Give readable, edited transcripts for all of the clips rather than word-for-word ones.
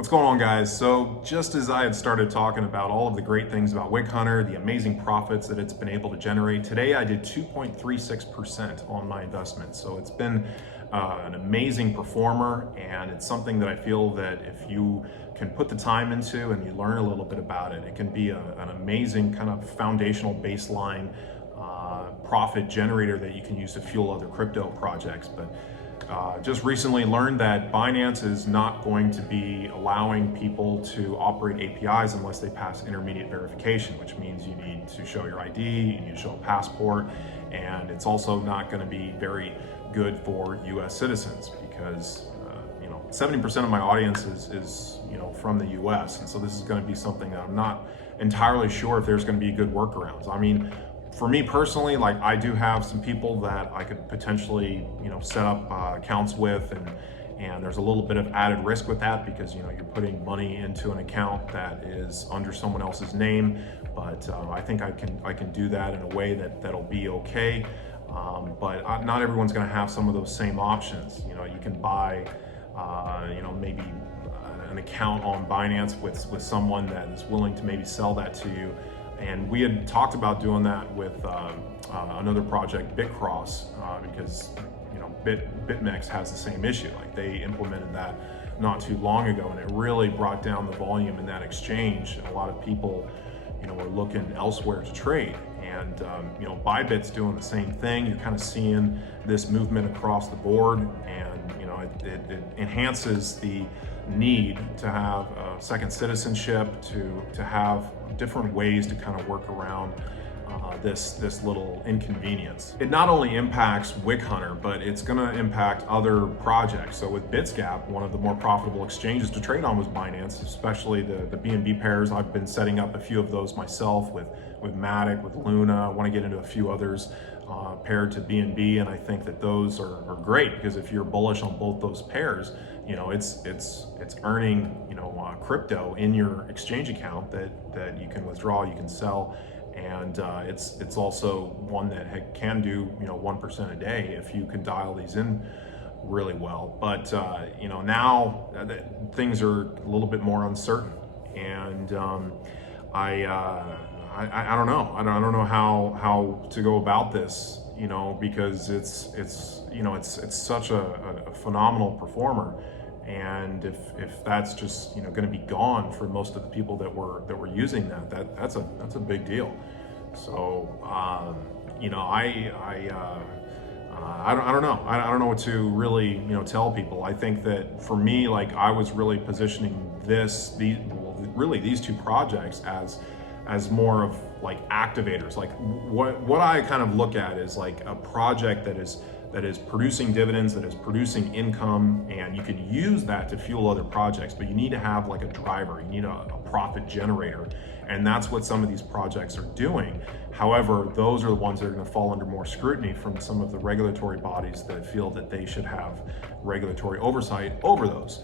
What's going on, guys? So just as I had started talking about all of the great things about Wick Hunter, the amazing profits that it's been able to generate, today I did 2.36% on my investment. So it's been an amazing performer, and it's something that I feel that if you can put the time into and you learn a little bit about it, it can be an amazing kind of foundational baseline profit generator that you can use to fuel other crypto projects. But just recently learned that Binance is not going to be allowing people to operate APIs unless they pass intermediate verification, which means you need to show your ID, you need to show a passport, and it's also not going to be very good for US citizens because 70% of my audience is from the US, and so this is going to be something that I'm not entirely sure if there's going to be good workarounds. I mean, for me personally, like, I do have some people that I could potentially, set up accounts with, and there's a little bit of added risk with that because, you're putting money into an account that is under someone else's name. But I think I can do that in a way that'll be okay. But not everyone's going to have some of those same options. You can buy, maybe an account on Binance with someone that is willing to maybe sell that to you. And we had talked about doing that with another project, BitCross, because BitMEX has the same issue. Like, they implemented that not too long ago, and it really brought down the volume in that exchange. And a lot of people, were looking elsewhere to trade. And Bybit's doing the same thing. You're kind of seeing this movement across the board, and it enhances the need to have a second citizenship, to have different ways to kind of work around this little inconvenience. It not only impacts Wick Hunter, but it's going to impact other projects. So with BitSwap, one of the more profitable exchanges to trade on was Binance, especially the BNB pairs. I've been setting up a few of those myself with Matic, with Luna. I want to get into a few others paired to BNB, and I think that those are great because if you're bullish on both those pairs, it's earning crypto in your exchange account that you can withdraw, you can sell, and it's also one that can do 1% a day if you can dial these in really well. But now things are a little bit more uncertain, and I don't know. I don't know how to go about this, because it's such a phenomenal performer, and if that's just going to be gone for most of the people that were using that's a big deal. So I don't know. I don't know what to really tell people. I think that for me, like, I was really positioning these two projects as more of like activators. Like, what I kind of look at is like a project that is producing dividends, that is producing income, and you can use that to fuel other projects, but you need to have like a driver, you need a profit generator, and that's what some of these projects are doing. However, those are the ones that are going to fall under more scrutiny from some of the regulatory bodies that feel that they should have regulatory oversight over those.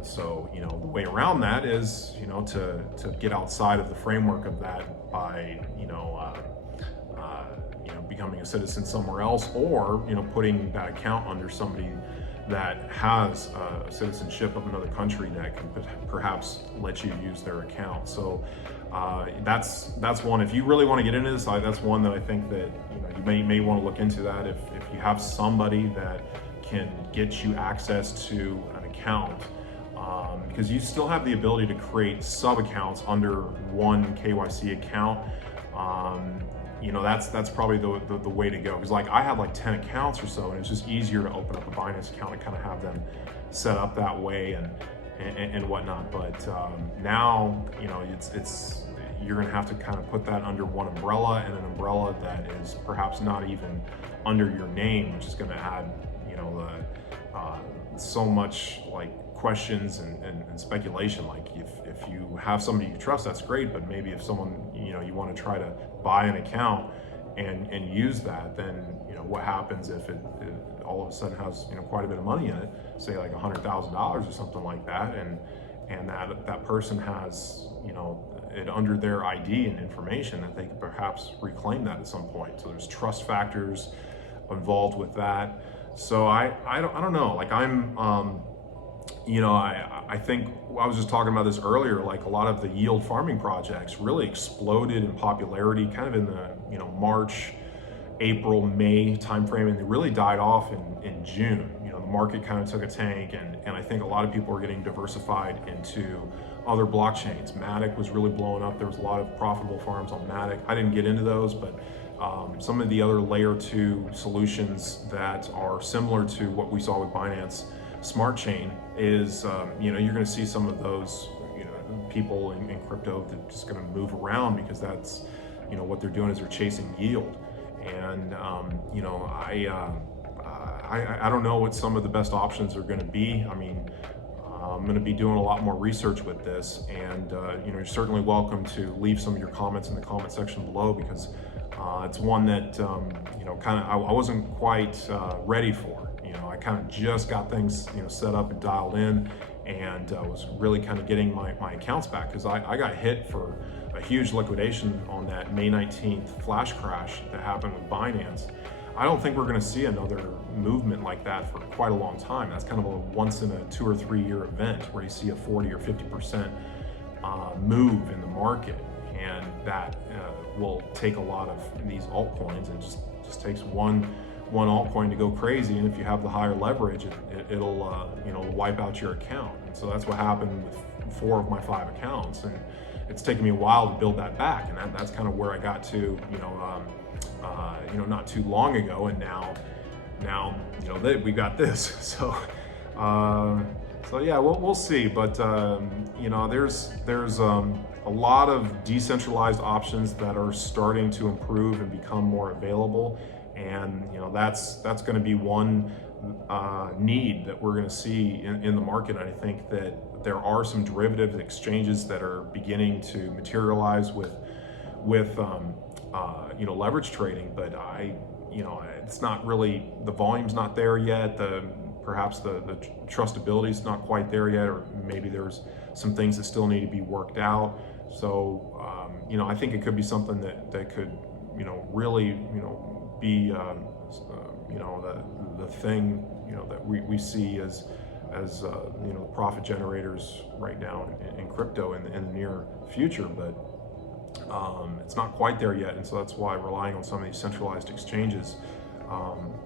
So the way around that is to get outside of the framework of that by becoming a citizen somewhere else, or putting that account under somebody that has a citizenship of another country that can perhaps let you use their account. So that's one. If you really want to get into this, that's one that I think that you may want to look into that if you have somebody that can get you access to an account. Because you still have the ability to create sub accounts under one KYC account. That's probably the way to go. Because like, I had like 10 accounts or so, and it's just easier to open up a Binance account and kind of have them set up that way and whatnot. But now it's you're gonna have to kind of put that under one umbrella, and an umbrella that is perhaps not even under your name, which is going to add so much like questions and speculation. Like, if you have somebody you trust, that's great, but maybe if someone you want to try to buy an account and use that, then what happens if it all of a sudden has quite a bit of money in it, say like $100,000 or something like that, and that person has it under their ID and information, that they could perhaps reclaim that at some point. So there's trust factors involved with that. So I don't know. Like, I'm I think I was just talking about this earlier, like a lot of the yield farming projects really exploded in popularity kind of in the, March, April, May timeframe, and they really died off in June. The market kind of took a tank, and I think a lot of people are getting diversified into other blockchains. Matic was really blowing up. There was a lot of profitable farms on Matic. I didn't get into those, but some of the other layer 2 solutions that are similar to what we saw with Binance Smart Chain is, you're going to see some of those, people in crypto that are just going to move around because that's, what they're doing is they're chasing yield. And, I don't know what some of the best options are going to be. I mean, I'm going to be doing a lot more research with this, and you're certainly welcome to leave some of your comments in the comment section below, because it's one that I wasn't quite ready for. I kind of just got things set up and dialed in, and was really kind of getting my accounts back, because I got hit for a huge liquidation on that May 19th flash crash that happened with Binance. I don't think we're going to see another movement like that for quite a long time. That's kind of a once in a 2 or 3 year event where you see a 40 or 50% move in the market, and that will take a lot of these altcoins, and just takes one altcoin to go crazy, and if you have the higher leverage, it'll wipe out your account. And so that's what happened with 4 of my 5 accounts, and it's taken me a while to build that back, and that's kind of where I got to, not too long ago, and now that we got this. So yeah, we'll see. But there's a lot of decentralized options that are starting to improve and become more available, and that's going to be one need that we're going to see in the market. And I think that there are some derivative exchanges that are beginning to materialize with leverage trading, but it's not really, the volume's not there yet. Perhaps the trustability is not quite there yet, or maybe there's some things that still need to be worked out. So I think it could be something that could really be the thing that we see as profit generators right now in crypto in the near future. But it's not quite there yet, and so that's why relying on some of these centralized exchanges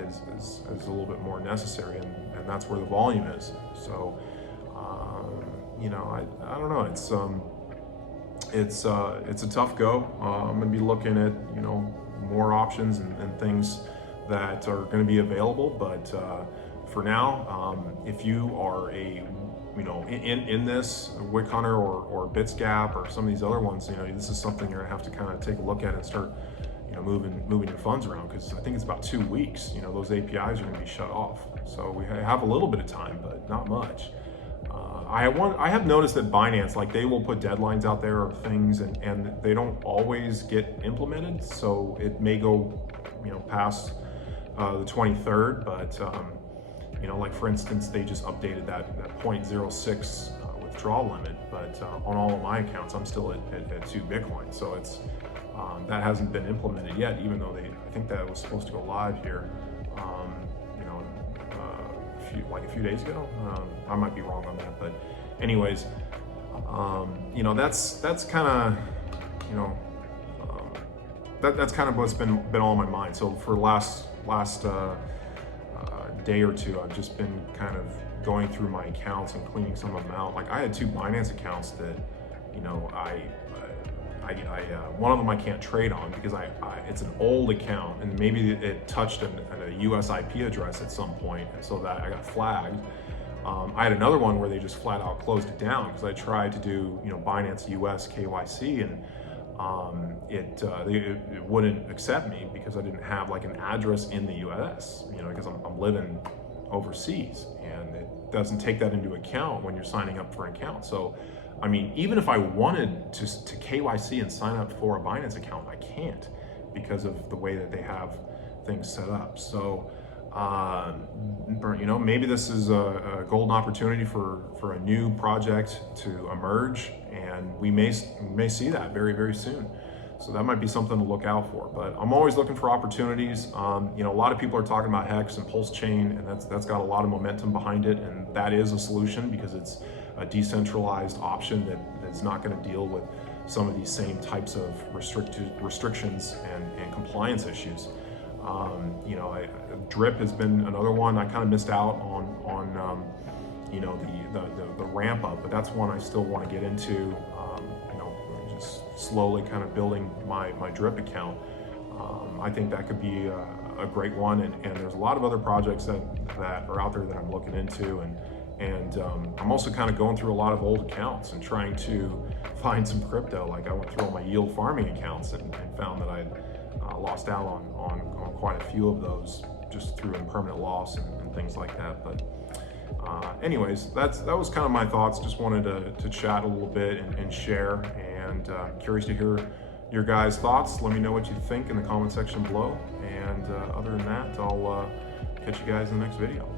is a little bit more necessary, and that's where the volume is. So I don't know, it's a tough go. I'm going to be looking at more options and things that are going to be available, but for now, if you are in this Wick Hunter or BitsGap or some of these other ones, this is something you're gonna have to kind of take a look at and start, moving your funds around, because I think it's about 2 weeks. Those APIs are gonna be shut off, so we have a little bit of time, but not much. I have noticed that Binance, like, they will put deadlines out there of things, and they don't always get implemented, so it may go, past the 23rd, but like, for instance, they just updated that 0.06 withdrawal limit, but on all of my accounts, I'm still at 2 Bitcoin. So it's that hasn't been implemented yet, even though I think that was supposed to go live here, a few days ago. I might be wrong on that, but anyways, that's kind of that's kind of what's been on my mind. So for the last day or two, I've just been kind of going through my accounts and cleaning some of them out. Like, I had 2 Binance accounts that, one of them I can't trade on because it's an old account, and maybe it touched a US IP address at some point, and so that I got flagged. I had another one where they just flat out closed it down because I tried to do Binance US KYC, and it wouldn't accept me because I didn't have like an address in the US, because I'm living overseas, and it doesn't take that into account when you're signing up for an account. So, I mean, even if I wanted to KYC and sign up for a Binance account, I can't because of the way that they have things set up. So, maybe this is a golden opportunity for a new project to emerge, and we may see that very, very soon. So that might be something to look out for. But I'm always looking for opportunities. You know, a lot of people are talking about Hex and Pulse Chain, and that's got a lot of momentum behind it, and that is a solution because it's a decentralized option that's not going to deal with some of these same types of restrictions and compliance issues. You know, Drip has been another one. I kind of missed out on you know, the ramp up, but that's one I still want to get into. You know, just slowly kind of building my Drip account. I think that could be a great one, and there's a lot of other projects that are out there that I'm looking into, and I'm also kind of going through a lot of old accounts and trying to find some crypto. Like I went through all my yield farming accounts and found that I'd lost out on quite a few of those just through impermanent loss and things like that. But anyways, that was kind of my thoughts. Just wanted to chat a little bit and share, and curious to hear your guys' thoughts. Let me know what you think in the comment section below, and other than that, I'll catch you guys in the next video.